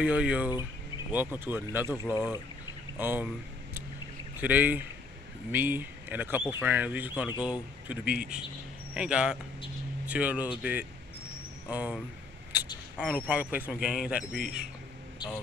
Yo, welcome to another vlog. Um, Today, me and a couple friends, we just gonna go to the beach, hang out, chill a little bit. Um, I don't know, probably play some games at the beach.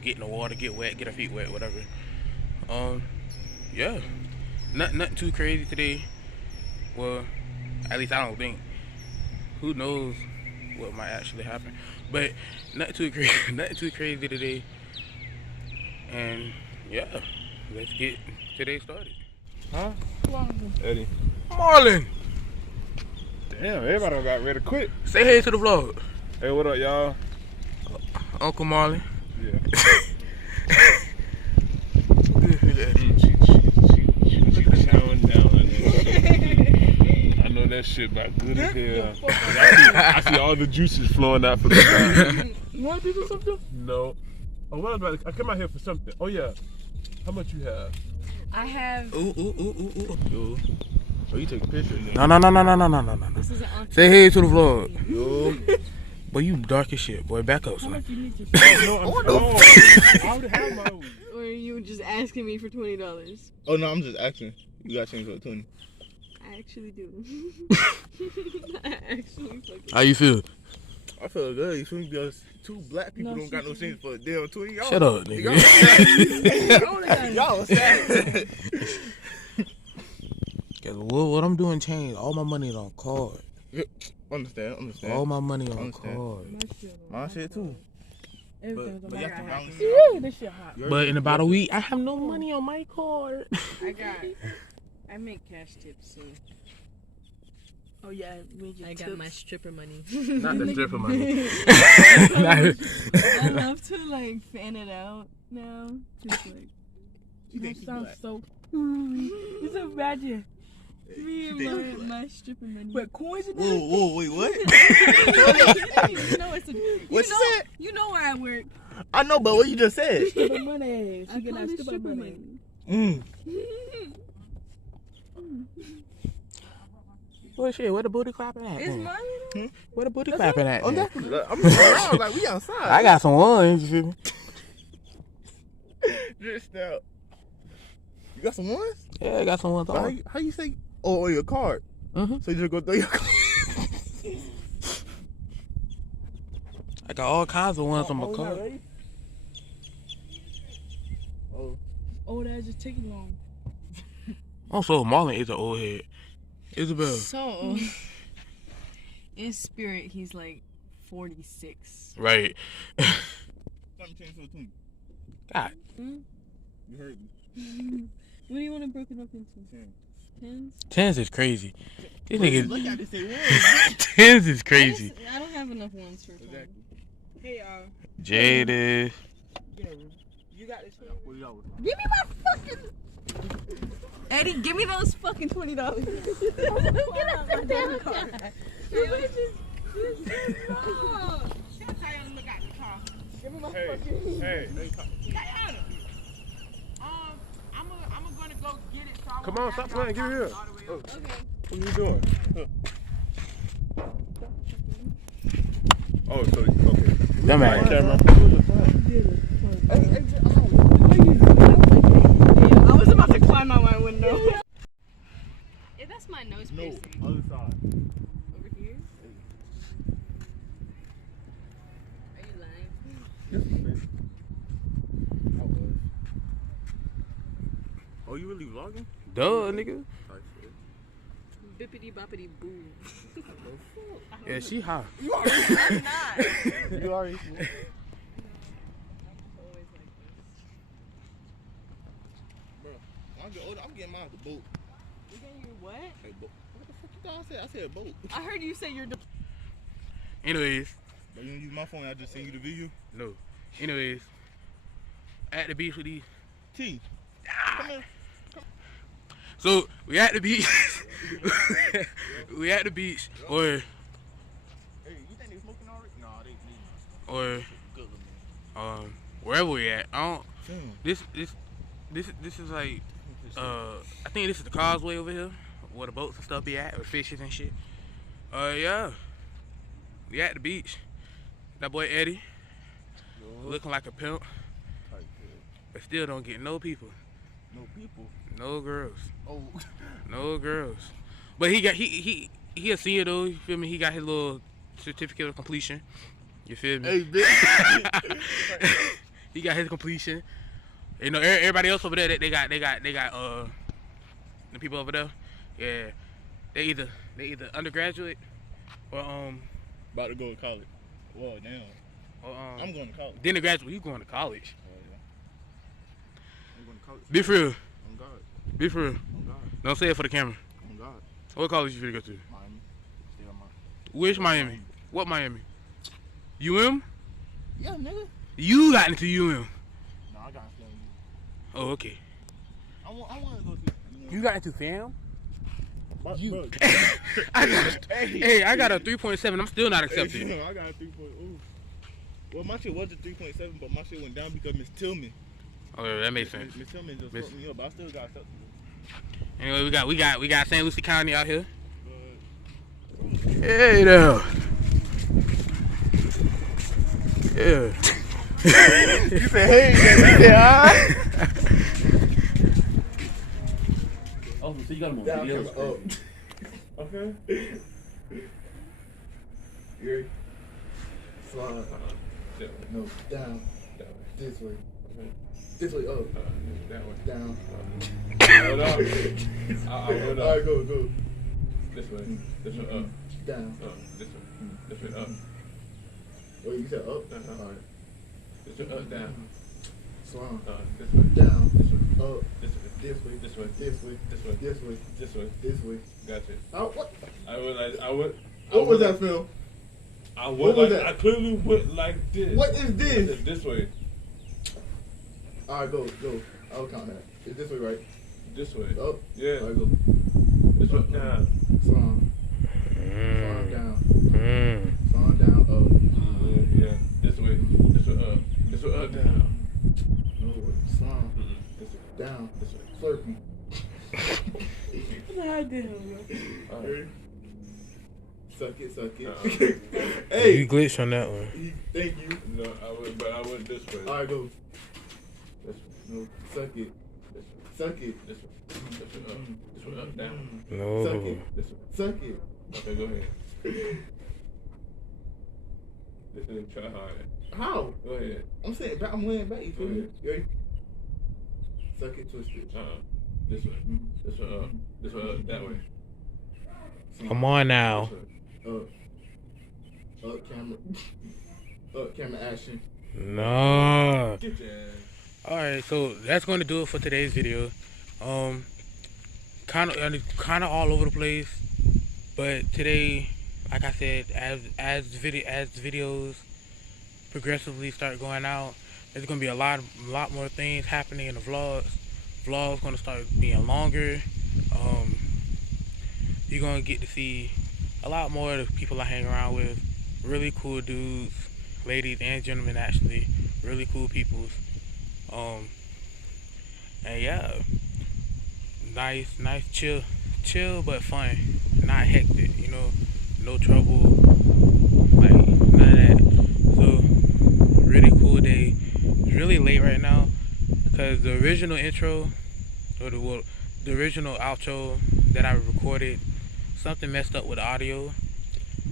Get in the water, get wet, get our feet wet, whatever. Um, yeah, nothing too crazy today. Well, at least I don't think. Who knows what might actually happen? But nothing too crazy, nothing too crazy today. And yeah, let's get today started. Huh? Eddie. Marlon, Damn, everybody got ready quick. say hey to the vlog. Hey, what up, y'all? Uncle Marlon. Yeah. Chowing down on that shit. I know that shit about good as hell. I see all the juices flowing out for the side. You want to do something? No. Oh, what about? I come out here for something. Oh yeah. How much you have? I have. Yo. Oh, you take a picture? No. This is an Say hey to the vlog. Yo. Boy, you dark as shit. Boy, back up, How son. much you need to No, I'm I already have my own. Or are you just asking me for $20? Oh no, I'm just asking. You gotta change for 20. I actually do. I actually fucking. How you feel? I feel good. You feel me? Because two black people No, don't got no seriously. sense for a damn 20. Y'all, Shut up, nigga. Y'all sad. Cause what I'm doing changed. All my money is on card. Understand. All my money on Understand. card. My shit too. Everything's But on you my have to card. balance Ooh, this shit hot. But in about a week, I have no money on my card. I make cash tips, so. Oh yeah, we just I got my stripper money. Not the stripper money. I love to like fan it out now. Just like You think it you sounds black? so. Just imagine me think you and black? my stripper money. Wait, coins in Whoa, wait, what? You know it's a. What you said? You know where I work. I know, but what you just said. Stripper money. I She get call that it stripper money. Mm. Well, shit, where the booty clapping at? It's man? money. Where the booty clapping at? Oh, man? that's I'm around like we outside. I got some ones, you feel me? Just out. You got some ones? Yeah, I got some ones How on. you say? Oh, your card. Mhm. So you just go through your card. I got all kinds of ones on my card. Oh, that's just taking long. Also, Marlon is an old head. Isabel. So, in spirit, he's like 46. Right. Something changed for 20. God. You heard me. What do you want to break it up into? Tens? Tens is crazy. This nigga. Look at this. Say one. Tens is crazy. I don't have enough ones for fun. Exactly. Hey, Jaded. you got this. Give me my fucking. Eddie, give me those fucking $20. Get off the damn car. Hey. I'm gonna go get it. So Come on, stop playing. Give it here. Oh, Okay. what are you doing? Oh, so okay. That man. Camera. I was about to climb out my window. Yeah, that's my nose No, piercing. other side. Over here? Are you lying? Yes, baby. I was. Oh, you really vlogging? Duh, nigga. Bippity boppity boo. Yeah, she high. You already. I'm not. You already. Always like this. Bro, when I get older, I'm getting mine at the boat. You getting your what? Hey, boat. What the fuck you thought I said? I said boat. I heard you say you're. Anyways, But you don't use my phone. I just send you the video. no. Anyways, at the beach with these. T. Come here. So we at the beach. We at the beach, or Hey, you think they smoking already? Nah, they or good looking. wherever we at. I don't. Damn. This is like I think this is the causeway over here where the boats and stuff be at, with fishes and shit. Yeah. We at the beach. That boy Eddie. looking like a pimp, Type shit. but still don't get no people, No people. no girls, Oh. no girls. But he a senior though. You feel me? He got his little certificate of completion. You feel me? Hey, bitch. He got his completion. You know, everybody else over there, they got the people over there. Yeah, they either undergraduate or About to go to college. Well, damn. I'm going to college. Then the graduate, you going to college. Oh, yeah. I'm going to college. Be for real. On God. Be for real. On God. Don't say it for the camera. On God. What college you finna go to? Miami. Stay on my. Which Miami? What Miami? UM? Yeah, nigga. You got into UM. No, I got to you. Oh, okay. I want to go to. You got into fam? You. I got a 3.7. I'm still not accepted. I got a 3.0. Well, my shit was a 3.7, but my shit went down because Miss Tillman. Okay, that makes sense. Miss Tillman just fucked me up, but I still got accepted. Anyway, we got St. Lucie County out here. Hey there. Yeah. You said, hey, yeah. Oh, so you got him on video. Okay. Gary. Slide. No, down. This way. This way, up. That way. Down. Hold up. Alright, go. This way. This way up. Down. This way. This way up. Wait, you said up? Uh-huh. Alright. This way up, down. Slide. This way. Down. This way. Up. This way. This way. This way. This way. This way. This way. This way. This way. Gotcha. What? What was that, Phil? I What went was like that? I clearly went like this. What is this? This way. Alright, go. I'll count that. Is this way right? This way. Up. Yeah. Alright, go. This way down. Slide. Slide down. Slide down. Up. Yeah. This way. This way up. This way up, down. No, slide. This way. Down. This way. Slurpee. Alright. Suck it. Uh-uh. Hey. You glitched on that one. Thank you. No, I went this way. Alright, go. This way. No, suck it. This way. Suck it. This way. This way up. This way up, down. No. Suck it. This way. Suck it. Okay, go ahead. This is try hard. How? Go ahead. I'm saying, I'm laying back. You feel me? You ready? Suck it, twist it. This way. This way up. This way up. That way. Come on now. This way. Up camera. Up camera action. No. Get your ass. Alright, so that's going to do it for today's video. Kind of all over the place, but today, like I said, as videos progressively start going out, there's going to be a lot more things happening in the vlogs. Vlogs going to start being longer. You're going to get to see a lot more of the people I hang around with. Really cool dudes, ladies and gentlemen, actually, really cool peoples. And yeah, nice, chill but fun, not hectic, you know, no trouble, like none of that. So really cool day. It's really late right now because the original intro or the original outro that I recorded, something messed up with the audio,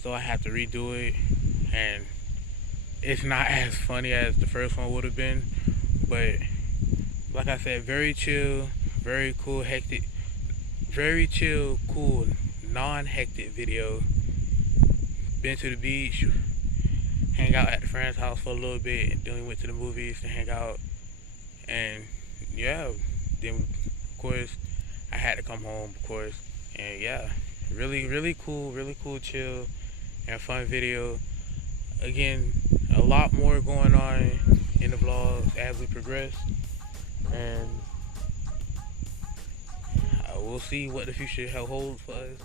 so I had to redo it, and it's not as funny as the first one would have been, but like I said, very chill, very cool, hectic, very chill, cool, non-hectic video. Been to the beach, hang out at a friend's house for a little bit, and then we went to the movies to hang out, and yeah, then of course I had to come home, of course, and yeah, really cool, chill and fun video. Again, a lot more going on in the vlogs as we progress, and we'll see what the future holds for us.